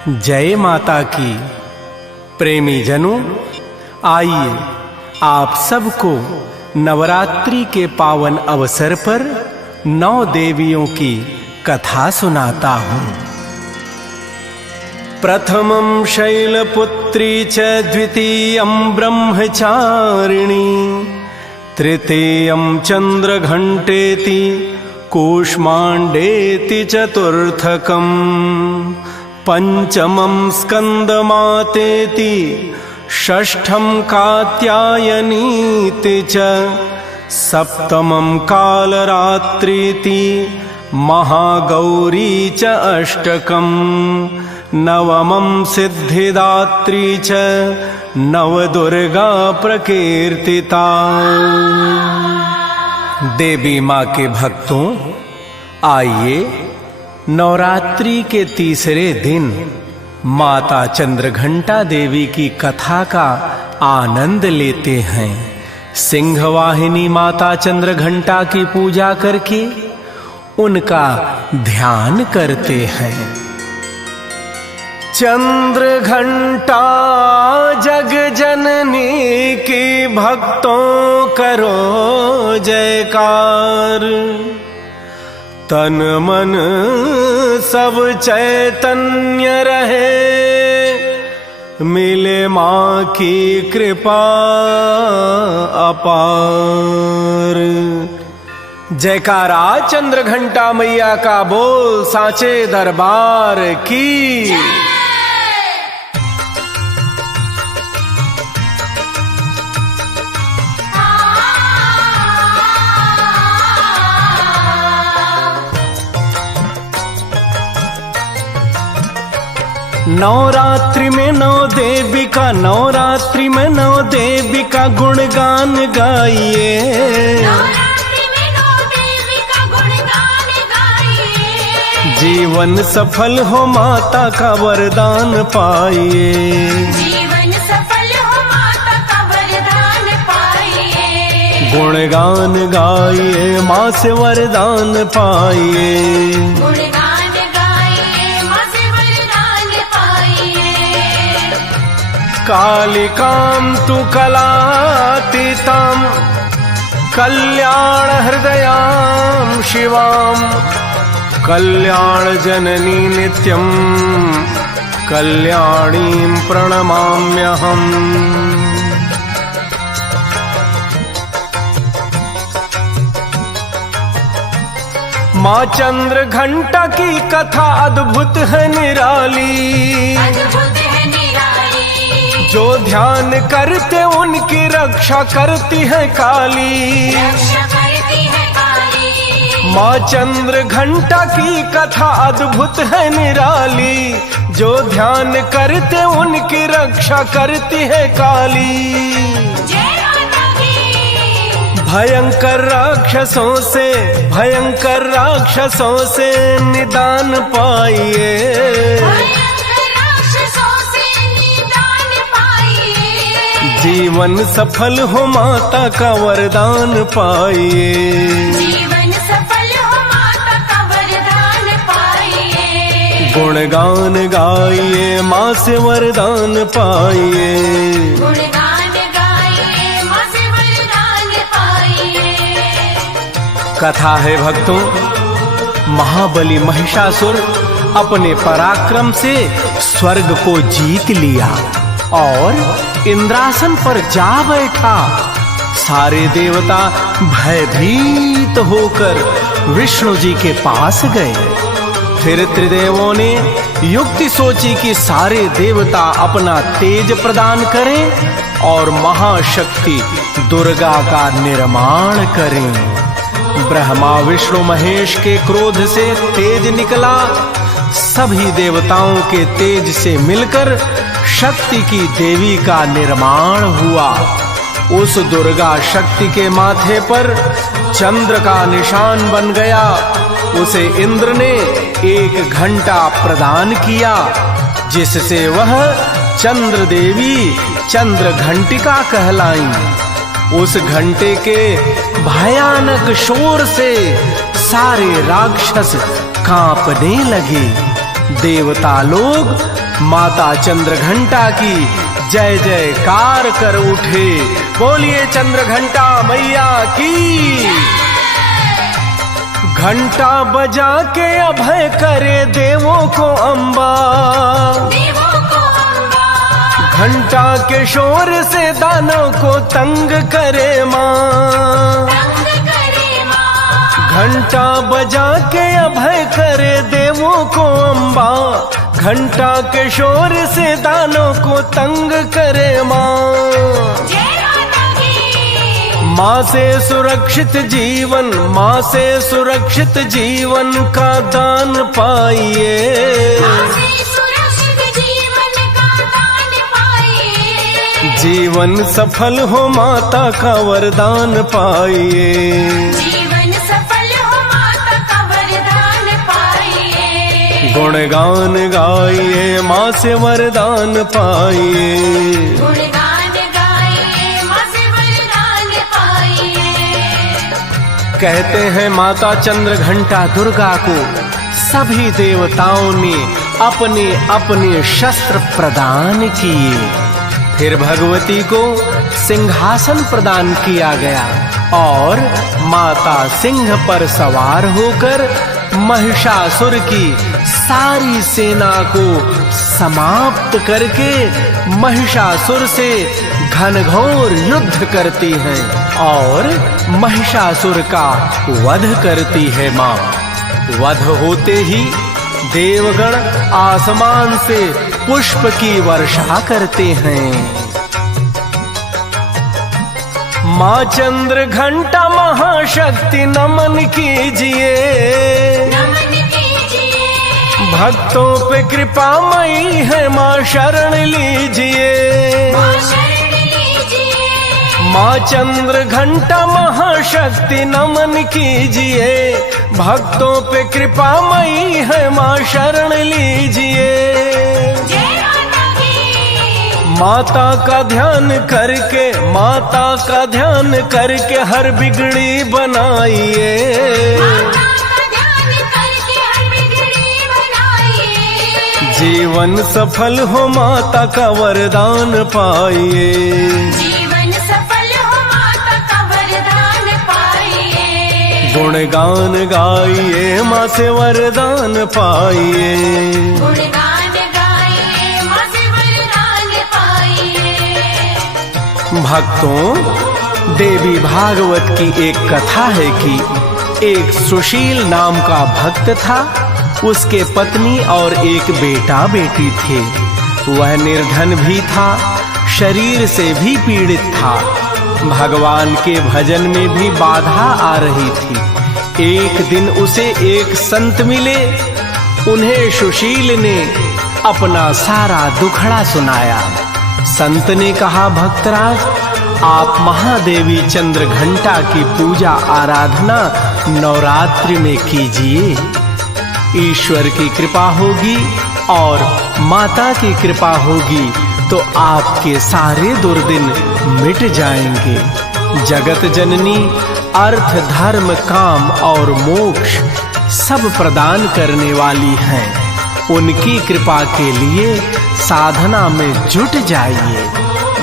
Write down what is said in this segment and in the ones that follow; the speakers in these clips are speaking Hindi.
जय माता की। प्रेमी जनों, आइए आप सबको नवरात्रि के पावन अवसर पर 9 देवियों की कथा सुनाता हूँ। प्रथमं शैलपुत्री च द्वितीयं ब्रह्मचारिणी तृतीयं चंद्रघंटेति कूष्मांडेति चतुर्थकम् पंचमं स्कंदमातेति षष्ठं कात्यायनीति च सप्तमं कालरात्रीति महागौरी च अष्टकम् नवमं सिद्धिदात्री च नवदुर्गा प्रकीर्तिता। देवी माँ के भक्तों, आइए नवरात्रि के तीसरे दिन माता चंद्रघंटा देवी की कथा का आनंद लेते हैं। सिंहवाहिनी माता चंद्रघंटा की पूजा करके उनका ध्यान करते हैं। चंद्रघंटा जग जननी की भक्तों करो जयकार, तन मन सब चैतन्य रहे, मिले माँ की कृपा अपार। जयकारा चंद्रघंटा मैया का बोल सांचे दरबार की। नवरात्रि में 9 देवी का, नवरात्रि में 9 देवी का गुणगान गाइए। नवरात्रि में 9 देवी का गुणगान गाइए। जीवन सफल हो माता का वरदान पाइए। जीवन सफल हो माता का वरदान पाइए। गुणगान गाइए, माँ से वरदान पाइए। कालिकां तु कलातीतां कल्याण हृदयां शिवां कल्याण जननी नित्यं कल्याणीं प्रणमाम्यहम्। माँ चंद्रघंटा की कथा अद्भुत है निराली, जो ध्यान करते उनकी रक्षा करती है काली। माँ चंद्रघंटा की कथा अद्भुत है निराली, जो ध्यान करते उनकी रक्षा करती है काली। भयंकर राक्षसों से, भयंकर राक्षसों से निदान पाइए। जीवन सफल हो माता का वरदान पाइए। जीवन सफल हो माता का वरदान पाइए। गुणगान गाइए, माँ से वरदान पाइए। गुणगान गाइए, माँ से वरदान पाइए। कथा है भक्तों, महाबली महिषासुर अपने पराक्रम से स्वर्ग को जीत लिया और इंद्रासन पर जा बैठा। सारे देवता भयभीत होकर विष्णु जी के पास गए। फिर त्रिदेवों ने युक्ति सोची कि सारे देवता अपना तेज प्रदान करें और महाशक्ति दुर्गा का निर्माण करें। ब्रह्मा विष्णु महेश के क्रोध से तेज निकला। सभी देवताओं के तेज से मिलकर शक्ति की देवी का निर्माण हुआ। उस दुर्गा शक्ति के माथे पर चंद्र का निशान बन गया। उसे इंद्र ने 1 घंटा प्रदान किया, जिससे वह चंद्र देवी चंद्र घंटिका कहलाई। उस घंटे के भयानक शोर से सारे राक्षस कांपने लगे। देवता लोग माता चंद्रघंटा की जय जयकार कर उठे। बोलिए चंद्रघंटा मैया की। घंटा बजा के अभय करे देवों को अम्बा, देवों को अम्बा। घंटा के शोर से दानों को तंग करे माँ, तंग करे माँ। घंटा बजा के अभय करे देवों को अम्बा, घंटा के शोर से दानों को तंग करे माँ। जय माता की। माँ से सुरक्षित जीवन, माँ से सुरक्षित जीवन का दान पाइए। माँ से सुरक्षित जीवन का दान पाइए। जीवन सफल हो माता का वरदान पाइए। जीवन सफल हो माता का वरदान पाइए। गुणगान गाइए माँ से वरदान पाइए। गुणगान गाइए माँ से वरदान पाइए। कहते हैं माता चंद्रघंटा दुर्गा को सभी देवताओं ने अपने अपने शस्त्र प्रदान किए। फिर भगवती को सिंहासन प्रदान किया गया और माता सिंह पर सवार होकर महिषासुर की सारी सेना को समाप्त करके महिषासुर से घनघोर युद्ध करती हैं और महिषासुर का वध करती है माँ। वध होते ही देवगण आसमान से पुष्प की वर्षा करते हैं। माँ चंद्रघंटा महाशक्ति नमन कीजिए, नमन कीजिए। भक्तों पे कृपामयी है माँ शरण लीजिए। माँ शरण लीजिए। माँ चंद्रघंटा महाशक्ति नमन कीजिए, भक्तों पे कृपामयी है माँ शरण लीजिए। जय माता की। माता का ध्यान करके, माता का ध्यान करके हर बिगड़ी बनाइए। माता का ध्यान करके हर बिगड़ी बनाइए। जीवन सफल हो माता का वरदान पाइए। जीवन सफल हो माता का वरदान पाइए। गुणगान गाइए माँ से वरदान पाइए। गुणगान गाइए माँ से वरदान पाइए। भक्तों, देवी भागवत की एक कथा है कि एक सुशील नाम का भक्त था। उसके पत्नी और एक बेटा बेटी थे। वह निर्धन भी था, शरीर से भी पीड़ित था, भगवान के भजन में भी बाधा आ रही थी। एक दिन उसे एक संत मिले। उन्हें सुशील ने अपना सारा दुखड़ा सुनाया। संत ने कहा, भक्तराज, आप महादेवी चंद्रघंटा की पूजा आराधना नवरात्रि में कीजिए। ईश्वर की कृपा होगी और माता की कृपा होगी तो आपके सारे दुर्दिन मिट जाएंगे। जगत जननी अर्थ, धर्म, काम और मोक्ष सब प्रदान करने वाली हैं। उनकी कृपा के लिए साधना में जुट जाइए।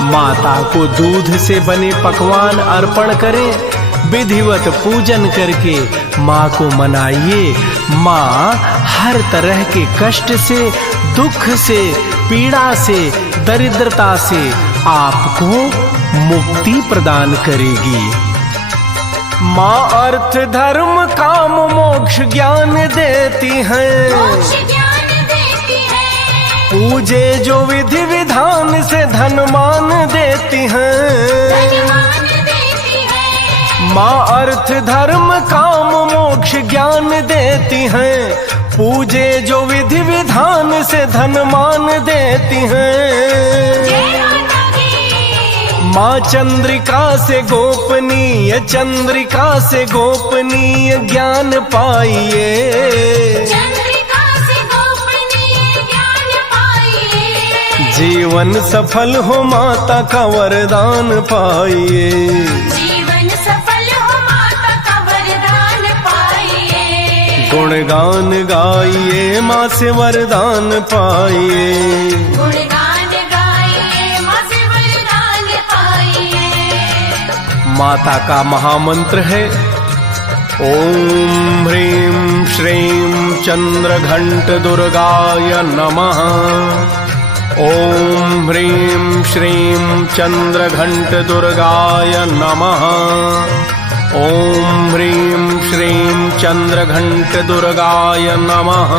माता को दूध से बने पकवान अर्पण करें। विधिवत पूजन करके माँ को मनाइए। माँ हर तरह के कष्ट से, दुख से, पीड़ा से, दरिद्रता से आपको मुक्ति प्रदान करेगी। माँ अर्थ, धर्म, काम, मोक्ष ज्ञान देती हैं। मोक्ष ज्ञान देती है। पूजे जो विधि विधान से धनमान देती हैं। धनवान देती है। माँ अर्थ, धर्म, काम, मोक्ष ज्ञान देती हैं। पूजे जो विधि विधान से धनमान देती हैं। जय माता की। माँ चंद्रिका से गोपनीय, चंद्रिका से गोपनीय ज्ञान पाइए। चंद्रिका से गोपनीय ज्ञान पाइए। जीवन सफल हो माता का वरदान पाइए। जीवन सफल हो माता का वरदान पाइए। गुणगान गाइए माँ से वरदान पाइए। गुणगान गाइए माँ से वरदान पाइए। माता का महामंत्र है ओम ह्रीं श्रीं चंद्रघंट दुर्गाय नमः। ओम ह्रीं श्रीं चंद्रघंट दुर्गाय नमः। ओम ह्रीं श्रीं चंद्रघंट दुर्गाय नमः।